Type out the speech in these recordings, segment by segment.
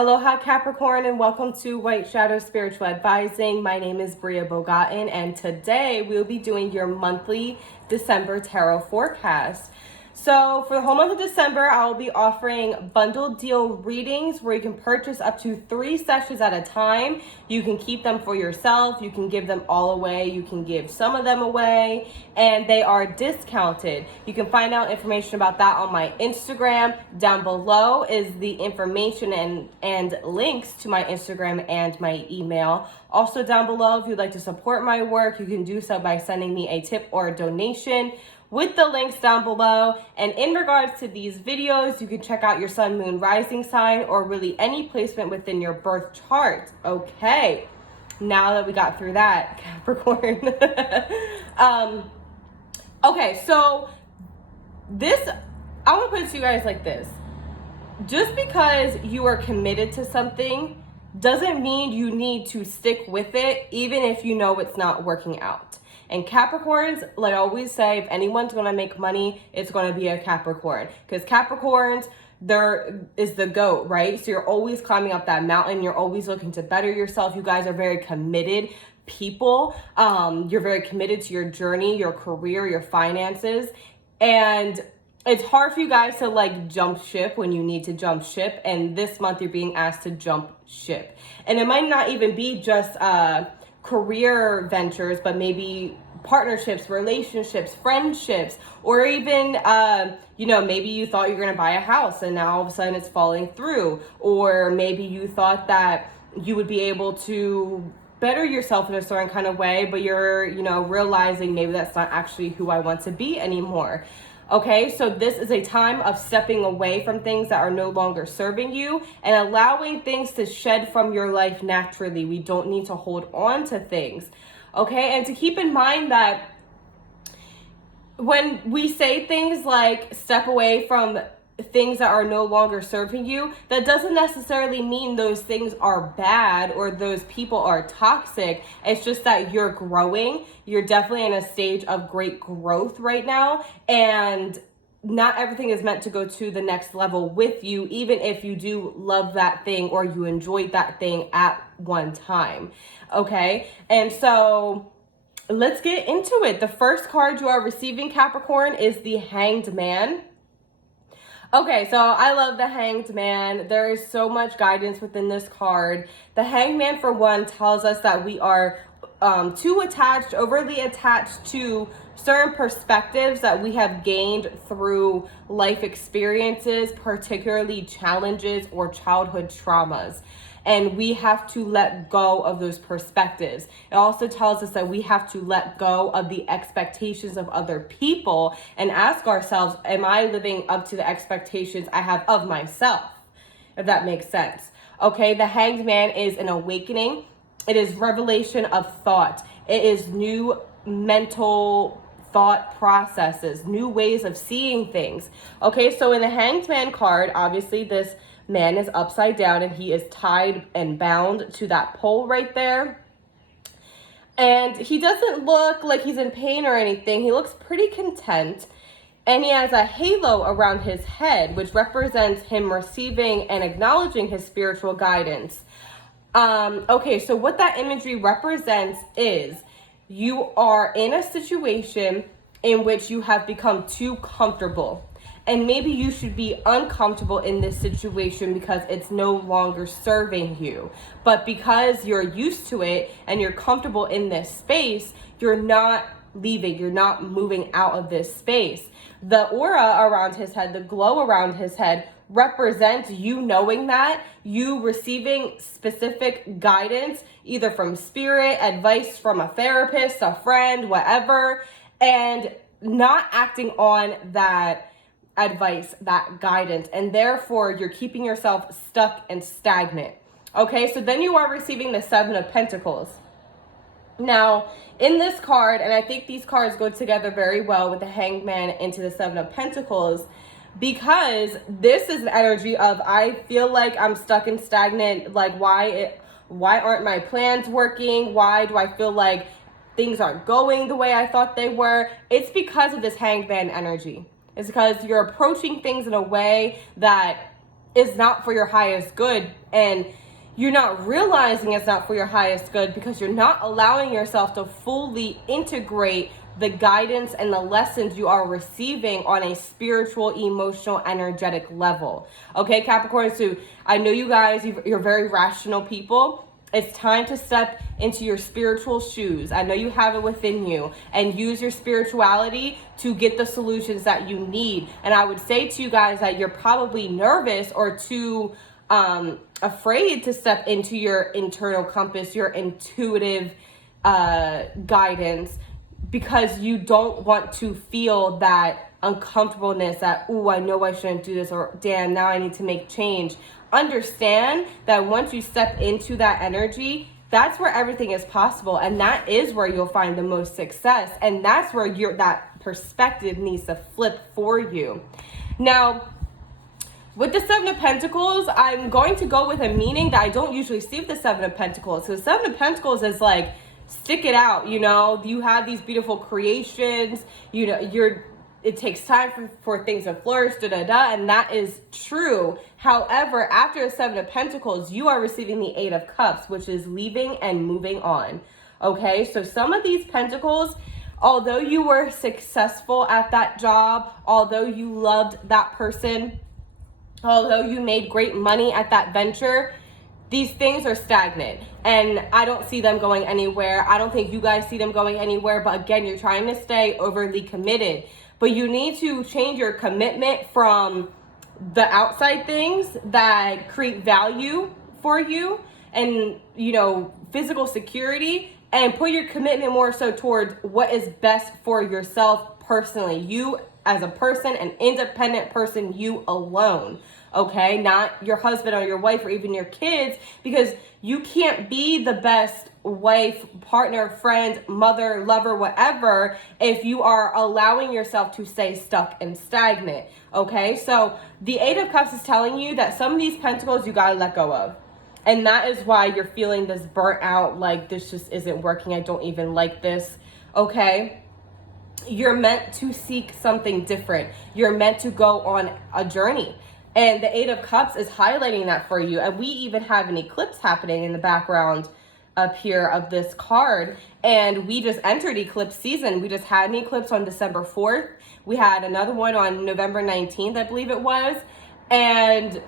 Aloha Capricorn, and welcome to White Shadow Spiritual Advising. My name is BriaBogatin, and today we'll be doing your monthly December tarot forecast. So for the whole month of December, I will be offering bundled deal readings where you can purchase up to 3 sessions at a time. You can keep them for yourself. You can give them all away. You can give some of them away, and they are discounted. You can find out information about that on my Instagram. Down below is the information and links to my Instagram and my email. Also down below, if you'd like to support my work, you can do so by sending me a tip or a donation with the links down below. And in regards to these videos, you can check out your sun, moon, rising sign, or really any placement within your birth chart. Okay, now that we got through that, Capricorn. Okay, so I want to put it to you guys like this. Just because you are committed to something doesn't mean you need to stick with it, even if you know it's not working out. And Capricorns, like I always say, if anyone's going to make money, it's going to be a Capricorn. Because Capricorns, there is the GOAT, right? So you're always climbing up that mountain. You're always looking to better yourself. You guys are very committed people. You're very committed to your journey, your career, your finances. And it's hard for you guys to like jump ship when you need to jump ship. And this month you're being asked to jump ship. And it might not even be just career ventures, but maybe partnerships, relationships, friendships, or even, maybe you thought you were going to buy a house and now all of a sudden it's falling through. Or maybe you thought that you would be able to better yourself in a certain kind of way, but you're, realizing maybe that's not actually who I want to be anymore. Okay, so this is a time of stepping away from things that are no longer serving you and allowing things to shed from your life naturally. We don't need to hold on to things. Okay, and to keep in mind that when we say things like step away from things that are no longer serving you, that doesn't necessarily mean those things are bad or those people are toxic. It's just that you're growing. You're definitely in a stage of great growth right now, and not everything is meant to go to the next level with you, even if you do love that thing or you enjoyed that thing at one time. Okay, and so let's get into it. The first card you are receiving, Capricorn, is the Hanged Man. Okay, so I love the Hanged Man. There is so much guidance within this card. The Hanged Man, for one, tells us that we are too attached, overly attached to certain perspectives that we have gained through life experiences, particularly challenges or childhood traumas. And we have to let go of those perspectives. It also tells us that we have to let go of the expectations of other people and ask ourselves, am I living up to the expectations I have of myself? If that makes sense. Okay, the Hanged Man is an awakening. It is revelation of thought. It is new mental thought processes, new ways of seeing things. Okay, so in the Hanged Man card, obviously this man is upside down and he is tied and bound to that pole right there. And he doesn't look like he's in pain or anything. He looks pretty content. And he has a halo around his head, which represents him receiving and acknowledging his spiritual guidance. Okay, so what that imagery represents is you are in a situation in which you have become too comfortable. And maybe you should be uncomfortable in this situation because it's no longer serving you. But because you're used to it and you're comfortable in this space, you're not leaving. You're not moving out of this space. The aura around his head, the glow around his head, represents you knowing that, you receiving specific guidance, either from spirit, advice from a therapist, a friend, whatever, and not acting on that advice, that guidance, and therefore you're keeping yourself stuck and stagnant. Okay, so then you are receiving the Seven of Pentacles. Now, in this card, and I think these cards go together very well with the Hanged Man into the Seven of Pentacles, because this is the energy of, I feel like I'm stuck and stagnant. Like, why aren't my plans working? Why do I feel like things aren't going the way I thought they were? It's because of this Hanged Man energy. It's because you're approaching things in a way that is not for your highest good, and you're not realizing it's not for your highest good because you're not allowing yourself to fully integrate the guidance and the lessons you are receiving on a spiritual, emotional, energetic level. Okay, Capricorn, so I know you guys, you're very rational people. It's time to step into your spiritual shoes. I know you have it within you, and use your spirituality to get the solutions that you need. And I would say to you guys that you're probably nervous or too afraid to step into your internal compass, your intuitive guidance, because you don't want to feel that uncomfortableness that, oh, I know I shouldn't do this, or damn, now I need to make change. Understand that once you step into that energy, that's where everything is possible, and that is where you'll find the most success, and that's where that perspective needs to flip for you. Now, with the Seven of Pentacles, I'm going to go with a meaning that I don't usually see with the Seven of Pentacles. So the Seven of Pentacles is like, stick it out, you know, you have these beautiful creations, you know, it takes time for things to flourish, and that is true. However, after the Seven of Pentacles, you are receiving the Eight of Cups, which is leaving and moving on. Okay, so some of these pentacles, although you were successful at that job, although you loved that person, although you made great money at that venture, these things are stagnant, and I don't see them going anywhere. I don't think you guys see them going anywhere, but again, you're trying to stay overly committed. But you need to change your commitment from the outside things that create value for you and, you know, physical security, and put your commitment more so towards what is best for yourself personally. You as a person, an independent person, you alone. Okay, not your husband or your wife or even your kids, because you can't be the best wife, partner, friend, mother, lover, whatever, if you are allowing yourself to stay stuck and stagnant. Okay, so the Eight of Cups is telling you that some of these pentacles you gotta let go of. And that is why you're feeling this burnt out, like this just isn't working, I don't even like this. Okay, you're meant to seek something different. You're meant to go on a journey. And the Eight of Cups is highlighting that for you. And we even have an eclipse happening in the background up here of this card. And we just entered eclipse season. We just had an eclipse on December 4th. We had another one on November 19th, I believe it was. And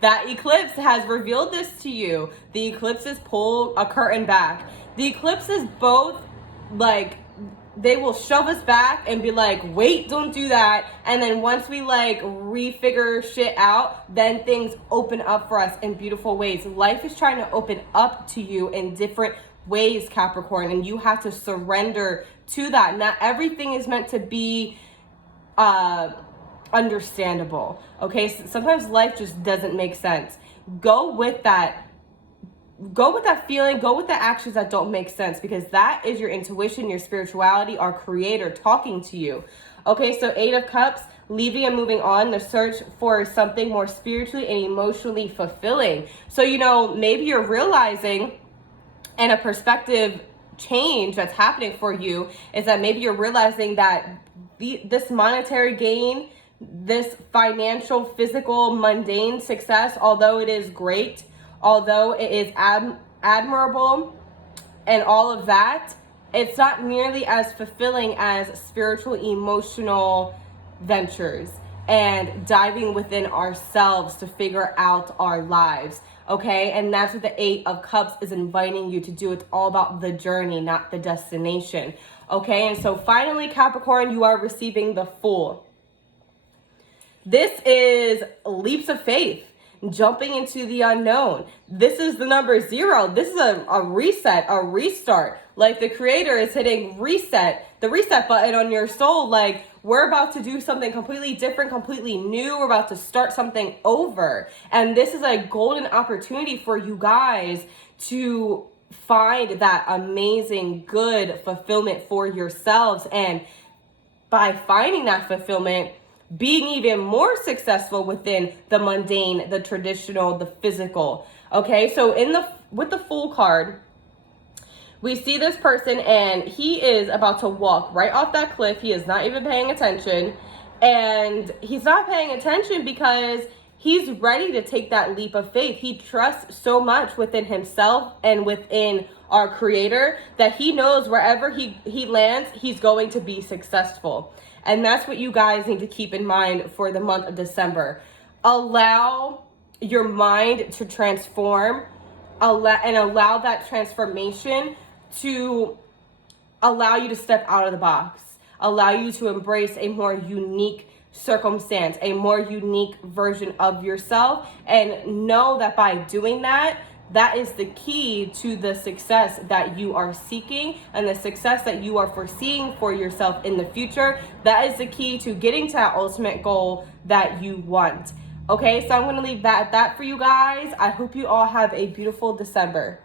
that eclipse has revealed this to you. The eclipses pull a curtain back. The eclipses both, like, they will shove us back and be like, wait, don't do that. And then once we like refigure shit out, then things open up for us in beautiful ways. Life is trying to open up to you in different ways, Capricorn, and you have to surrender to that. Not everything is meant to be understandable. Okay, so sometimes life just doesn't make sense. Go with that feeling, go with the actions that don't make sense, because that is your intuition, your spirituality, our creator talking to you. Okay, so Eight of Cups, leaving and moving on, the search for something more spiritually and emotionally fulfilling. So, you know, maybe you're realizing, and a perspective change that's happening for you is that maybe you're realizing that this monetary gain, this financial, physical, mundane success, although it is great, although it is admirable and all of that, it's not nearly as fulfilling as spiritual, emotional ventures and diving within ourselves to figure out our lives. Okay, and that's what the Eight of Cups is inviting you to do. It's all about the journey, not the destination. Okay, and so finally, Capricorn, you are receiving the Fool. This is leaps of faith. Jumping into the unknown. This is the number 0. This is a reset, a restart. Like the creator is hitting reset, the reset button on your soul. Like, we're about to do something completely different, completely new. We're about to start something over. And this is a golden opportunity for you guys to find that amazing, good fulfillment for yourselves. And by finding that fulfillment, being even more successful within the mundane, the traditional, the physical. Okay, so with the Fool card, we see this person and he is about to walk right off that cliff. He is not even paying attention. And he's not paying attention because he's ready to take that leap of faith. He trusts so much within himself and within our creator that he knows wherever he lands, he's going to be successful. And that's what you guys need to keep in mind for the month of December. Allow your mind to transform, allow that transformation to allow you to step out of the box, allow you to embrace a more unique circumstance, a more unique version of yourself, and know that by doing that, that is the key to the success that you are seeking and the success that you are foreseeing for yourself in the future. That is the key to getting to that ultimate goal that you want. Okay, so I'm going to leave that at that for you guys. I hope you all have a beautiful December.